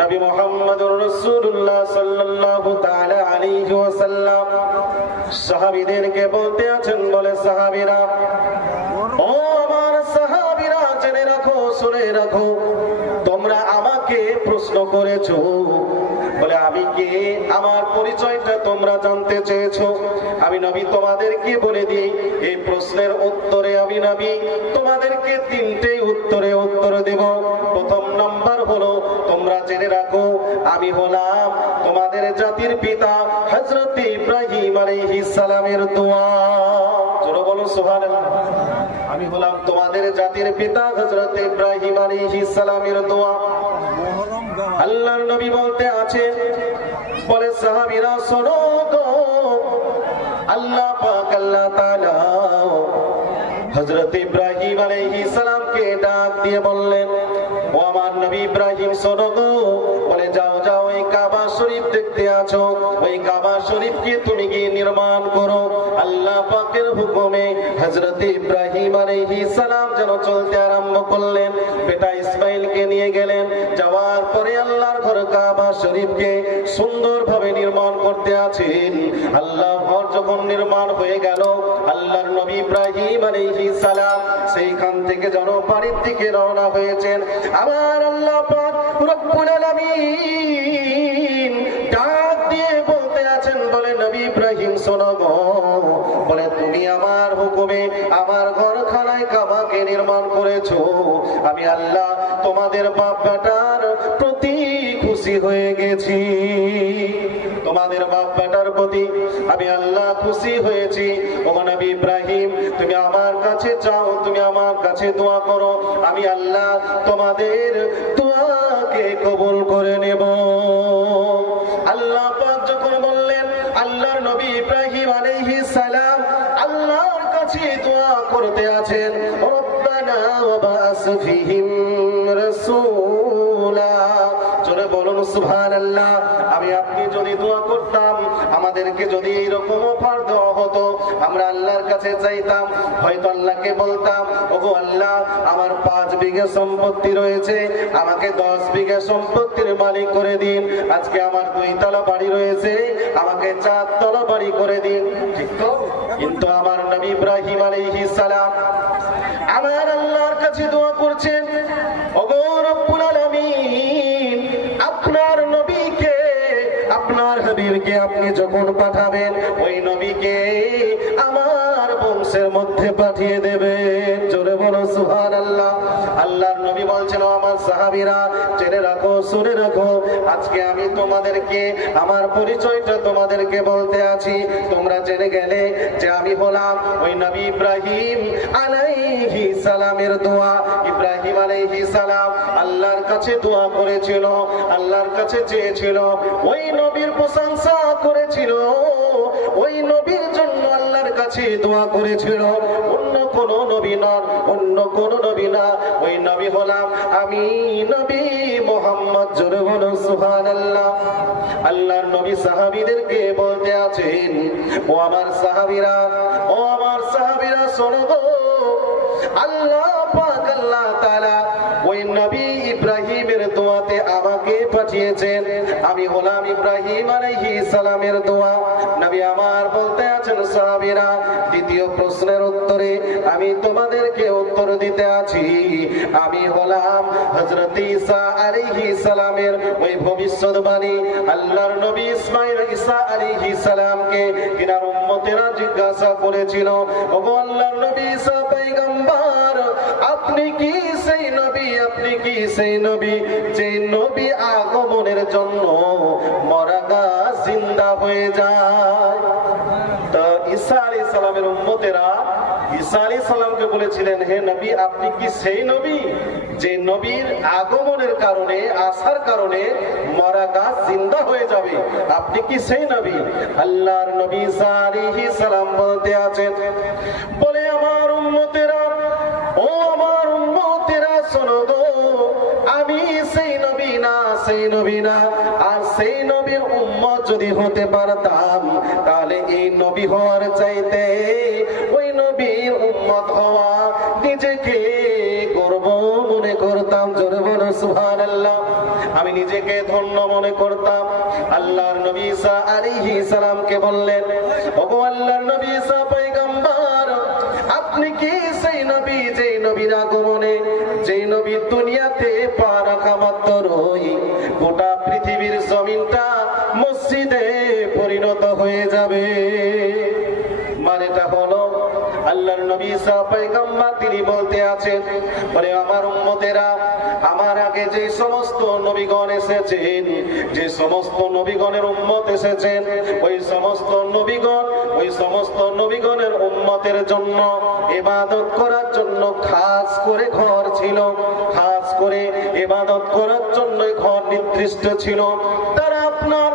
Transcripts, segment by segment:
নবী মোহাম্মদুর রাসূলুল্লাহ বলে সাহাবীরা ও সাহাবীরা রাখো শুনে রাখো তোমরা আমাকে প্রশ্ন করেছ আমি কে? আমার পরিচয়টা তোমরা জানতে চেয়েছো। আমি নবী, তোমাদেরকে বলে দিই, এই প্রশ্নের উত্তরে আমি নবী, তোমাদেরকে তিনটে উত্তরে উত্তর দেব। প্রথম নাম্বার হলো, তোমরা জেনে রাখো, আমি হলাম তোমাদের জাতির পিতা হযরত ইব্রাহিম আলাইহিস সালামের দোয়া। জোরে বলো, সুবহানাল্লাহ। আমি হলাম তোমাদের জাতির পিতা হযরত ইব্রাহিম আলাইহিস সালামের দোয়া। আল্লাহর নবী বলতে আছে, বলে সাহাবীরা, শোনো গো, আল্লাহ পাক, আল্লাহ তাআলা হযরত ইব্রাহিম আলাইহিস সালামকে ডাক দিয়ে বললেন, ও আমার নবী ইব্রাহিম, শোনো গো, বলে, যাও যাও, ওই কাবা শরীফ দেখতে আছো, ওই কাবা শরীফকে তুমি গিয়ে নির্মাণ করো। আল্লাহ পাকের হুকুমে হযরত ইব্রাহিম আলাইহিস সালাম যেন চলতে আরম্ভ করলেন। বেটা ইসমাইলকে নিয়ে গেলেন। যাওয়ার পরে আল্লাহর ঘর কাবা শরীফকে সুন্দরভাবে নির্মাণ করতে আছেন। আল্লাহ ঘর যখন নির্মাণ হয়ে গেল, আল্লাহর নবী ইব্রাহিম আলাইহিস সালাম সেইখান থেকে যেন বাড়ির দিকে রওনা হয়েছেন। আমার আল্লাহ পাক রব্বুল আলামিন ডাক দিয়ে বলতে আছেন, বলে, নবী ইব্রাহিম, শোনো বাপ বেটার প্রতি খুশি হয়ে গেছি। তোমাদের বাপ বেটার প্রতি আমি আল্লাহ খুশি হয়েছি। নবী ইব্রাহিম, তুমি আমার কাছে চাও, তুমি আমার কাছে দোয়া করো, আমি আল্লাহ তোমাদের দোয়াকে কবুল করে নেব। আল্লাহ পাক যখন বললেন, আল্লাহর নবী ইব্রাহিম আলাইহিস সালাম আল্লাহর কাছে দোয়া করতে আছেন, রব্বানা ওয়াবাস ফিহিম জোরে বলুন সুবহানাল্লাহ। আমি আপনি যদি দোয়া করতাম, আমাদেরকে যদি এইরকম অফার দেওয়া হতো, আমরা আল্লাহর কাছে চাইতাম, হয়তো আল্লাহকে বলতাম, ওগো আল্লাহ, আমার পাঁচ বিঘা সম্পত্তি রয়েছে, আমাকে দশ বিঘা সম্পত্তির মালিক করে দিন। আজকে আমার দুই তলা বাড়ি রয়েছে, আমাকে চার তলা বাড়ি করে দিন। ঠিক তো কিন্তু আমার নবী ইব্রাহিম আলাইহিস সালাম যখন পাঠাবেন ওই পাঠিয়ে দেবেন জোরে বলো সুহান আল্লাহ আল্লাহর নবী বলছেন আমার সাহাবীরা, জেনে রাখো, শুনে রাখো, আজকে আমি তোমাদেরকে, আমার পরিচয়টা তোমাদেরকে বলতে আছি। তোমরা জেনে গেলে যে আমি হলাম ওই নবী ইব্রাহিম আলাইহি সালামের দোয়া। ইব্রাহিম আলাইহি সালাম আল্লাহর কাছে দোয়া করেছিল, আল্লাহর কাছে চেয়েছিল, ওই নবীর প্রশংসা করেছিল, ওই আল্লাহর কাছে দোয়া করেছিল। অন্য কোন নবী নন অন্য কোন নবী না। ওই নবী হলাম আমি, নবী মোহাম্মদ, জোরে বলো সুবহানাল্লাহ। আল্লাহর নবী সাহাবীদেরকে বলতে আছেন, ও আমার সাহাবীরা, ও আমার সাহাবীরা, শোনো আল্লাহ পাক, আল্লাহ তাআলা ওই নবী ইব্রাহিমের দোয়াতে আমাকে পাঠিয়েছেন। আমি হলাম ইব্রাহিম আলাইহিস সালামের দোয়া। নবী আমার বলতে আছেন, সাহাবীরা আমি তোমাদেরকে উত্তর দিতে আছি। আমি হলাম হযরত ঈসা আলাইহিস সালামের ওই ভবিষ্যৎবাণী আল্লাহর নবী ইসমাইল ঈসা আলাইহিস সালামকে কিনার উম্মতেরা জিজ্ঞাসা করেছিল ওগো আল্লাহর নবী, ঈসা পয়গম্বর, আপনি কি সেই নবী? আপনি কি সেই নবী যে নবী আগমনের জন্য মরা গাছ জিন্দা হয়ে যায়? তা ঈসা আলী সালামের উম্মতেরা ঈসা বলেছিলেন, হে নবী, আপনি কি সেই নবী যে নবীর আগমনের কারণে, আসার কারণে মরা গাছ জিন্দা হয়ে যাবে? আপনি কি সেই নবী? আল্লাহর নবী ঈসা সালাম বলতে আছেন, বলে আমার উম্মতেরা, ও আমার উম্মতেরা, শোনো গো, আমি সেই নবী না, সেই নবী না। আর সেই নবীর উম্মত যদি হতে পারতাম, তাহলে এই নবী হওয়ার চাইতে নিজেকে ধন্য মনে করতাম। আল্লাহর নবী ঈসা সালামকে বললেন, ওগো আল্লাহর নবী ঈসা আপনি কি সেই নবী যেই নবীর আগমনে, যেই নবী দুনিয়াতে পা রাখা মাত্র রই গোটা নবী ঈসা তিনি বলতে আছেন বলে আমার উম্মতেরা, আমার আগে যে সমস্ত নবীগণ এসেছেন, যে সমস্ত নবীগণের উম্মত এসেছেন, ওই সমস্ত নবীগণ, ওই সমস্ত নবীগণের উম্মতের জন্য এবাদত করার জন্য খাস করে ঘর ছিল, খাস করে এবাদত করার জন্য ঘর নির্দিষ্ট ছিল। তারা আপনার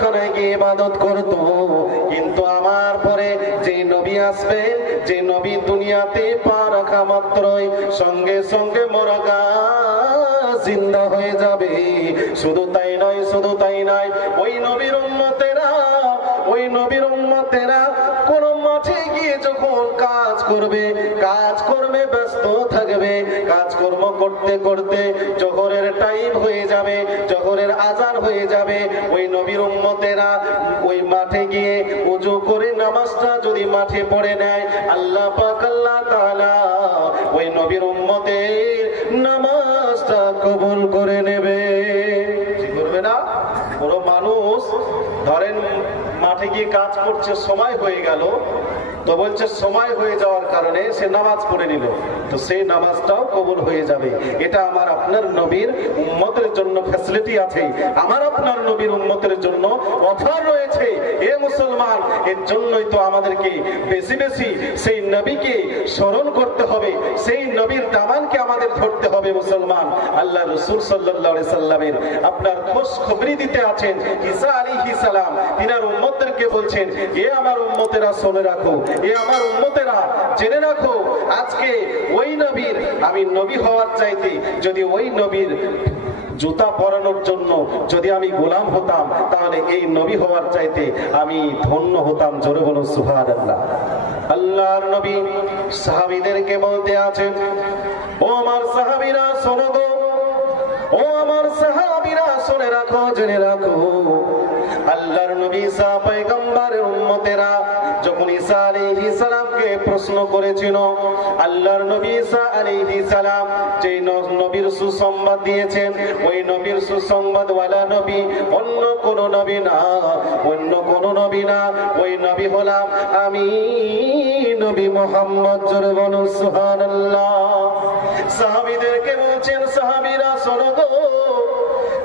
খানায় গিয়ে ইবাদত করত। কিন্তু আমার পরে যে নবী আসবে, যে নবী দুনিয়াতে পা রাখা মাত্রই সঙ্গে সঙ্গে মরাগা জিন্দা হয়ে যাবে। শুধু তাই নয়, শুধু তাই নয়, ওই নবীর উম্মতেরা, ওই নবীর উম্মতেরা কোন মাঠে গিয়ে যখন কাজ করবে কাজ করবে করতে করতে জোহরের টাইম হয়ে যাবে, জোহরের আজান হয়ে যাবে। ওই নবীর উম্মতেরা ওই মাঠে গিয়ে উজু করে নামাজটা যদি মাঠে পড়ে নেয়, আল্লাহ পাক কোনো মানুষ, ধরেন মাঠে গিয়ে কাজ করছে, সময় হয়ে গেল, তো বলছে সময় হয়ে যাওয়ার কারণে সে নামাজ পড়ে নিল। তো সেই নামাজটাও কবুল হয়ে যাবে। এটা আমার আপনার নবীর উম্মতের জন্য ফ্যাসিলিটি আছে। আমার আপনার নবীর উম্মতের জন্য অফার রয়েছে। এ এর জন্যই তো আমাদেরকে বেশি বেশি সেই নবীকে স্মরণ করতে হবে, সেই নবীর দামানকে আমাদের ধরতে হবে মুসলমান। আল্লাহ রসুল সাল্লাহ সাল্লামের আপনার খোঁজ খবরি দিতে আছেন, ঈসা আলী সালাম, তিনার উম্মতদেরকে বলছেন, এ আমার উম্মতেরা শুনে রাখো, এ আমার উম্মতেরা জেনে রাখো, আজকে ওই নবীর, আমি নবী হওয়ার চাইতে যদি ওই নবীর জুতা পরানোর জন্য যদি আমি গোলাম হতাম, তাহলে এই নবী হওয়ার চাইতে আমি ধন্য হতাম। জোরে বলুন সুহান আল্লাহ আল্লাহর নবী সাহাবিদেরকে বলতে আছেন, ও আমার সাহাবিরা, শোনো গো। ও আমার সাহাবিরা, শুনে রাখো, জেনে রাখো। আল্লাহর নবী ঈসা পয়গম্বরের উম্মতেরা যখন ঈসা আলাইহিস সালামকে প্রশ্ন করেছিল, আল্লাহর নবী ঈসা আলাইহিস সালাম যে নবীর সুসংবাদ দিয়েছেন, ওই নবীর সুসংবাদ ওয়ালা নবী অন্য কোন নবী না, অন্য কোন নবী না, ওই নবী হলাম আমি নবী মোহাম্মদ জোরে সুবহানাল্লাহ। সাহাবীদেরকে বলছেন, সাহাবীরা, শোনো গো,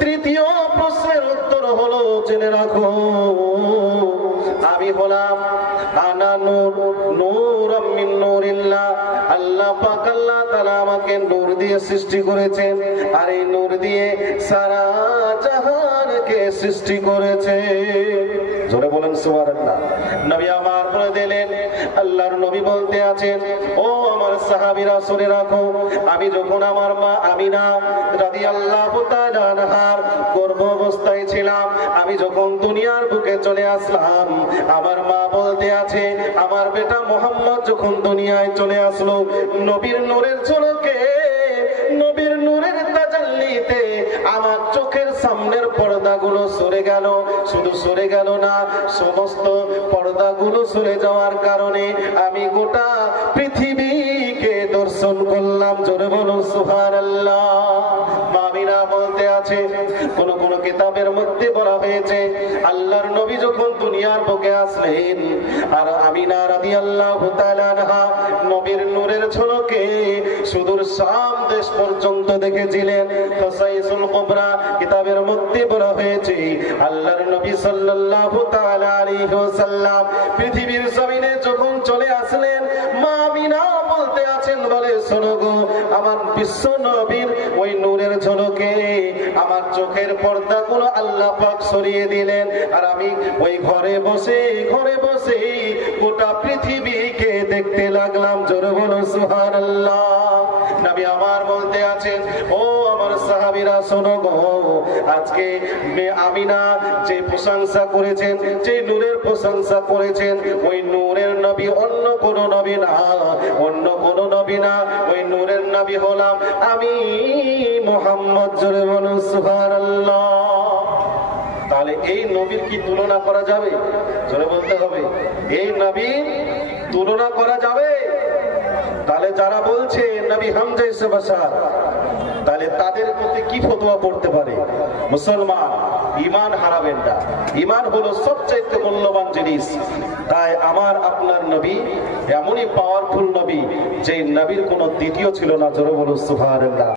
তৃতীয় প্রশ্নের উত্তর হলো, জেনে রাখো। আমি হলাম আনা নূর নূর মিন নূরিল্লাহ। আল্লাহ পাক আল্লাহ তাআলা আমাকে নূর দিয়ে সৃষ্টি করেছেন আর এই নূর দিয়ে সারা জাহানকে সৃষ্টি করেছে। জোরে বলেন সুবহানাল্লাহ। নবী আমার আল্লাহর নবী বলতে আছেন, ও আমার শুনে রাখো, আমি যখন আমার মা আমিনা গর্ভ অবস্থায় ছিলাম, আমি যখন দুনিয়ার বুকে চলে আসলাম, আমার মা বলতে আছে, আমার বেটা মোহাম্মদ যখন দুনিয়ায় চলে আসলো, নবীর নূরের ঝলকে পর্দাগুলো সরে গেল। শুধু সরে গেল না, সমস্ত পর্দাগুলো সরে যাওয়ার কারণে আমি গোটা পৃথিবীকে দর্শন করলাম। জোরে বলুন, সুবহানাল্লাহ। মামিনা বলতে আছে, কোন কোন কিতাবের মধ্যে বলা হয়েছে, আল্লাহর নবী যখন দুনিয়ার বুকে আসলেন, আর আমিনা তাআলা আনহা নবীর নূরের ঝলকে সুদূর শাম দেশ পর্যন্ত দেখেছিলেন। ফাসাইসুল কুবরা কিতাবের মধ্যে বলা হয়েছে, আল্লাহর নবী সাল্লাল্লাহু তাআলা আলাইহি ওয়াসাল্লাম পৃথিবীর জমিনে যখন চলে আসলেন, মা আমিনা বলতে আছেন, বলে, শোনো গো, আমার বিশ্ব নবীর ওই নূরের ঝলকে আমার চোখের পর্দাগুলো আল্লাহ পাক সরিয়ে দিলেন, আর আমি ওই ঘরে বসে ঘরে বসে গোটা পৃথিবীকে দেখতে লাগলাম। জোরে বলো, সুবহানাল্লাহ। নবী আমার বলতে আছেন ও আমার সাহাবীরা, শোনো গো, আজকে আমিনা যে প্রশংসা করেছেন, যে নূরের প্রশংসা করেছেন, ওই নূরের নবী অন্য কোন নবী না, অন্য কোন নবী না, ওই নূরের নবী হলাম আমি মোহাম্মদ জোরে বলুন, সুবহানাল্লাহ। তাহলে এই নবীর কি তুলনা করা যাবে? জোরে বলতে হবে। এই নবীর তুলনা করা যাবে? তাহলে যারা বলছে নবী তাহলে তাদের প্রতি কি ফতোয়া পড়তে পারে? মুসলমান ইমান হারাবেন না। ইমান হলো সবচাইতে মূল্যবান জিনিস। তাই আমার, আপনার নবী, এমনই পাওয়ারফুল নবী যে নবীর কোনো দ্বিতীয় ছিল না, জোর বলো সুবহানাল্লাহ।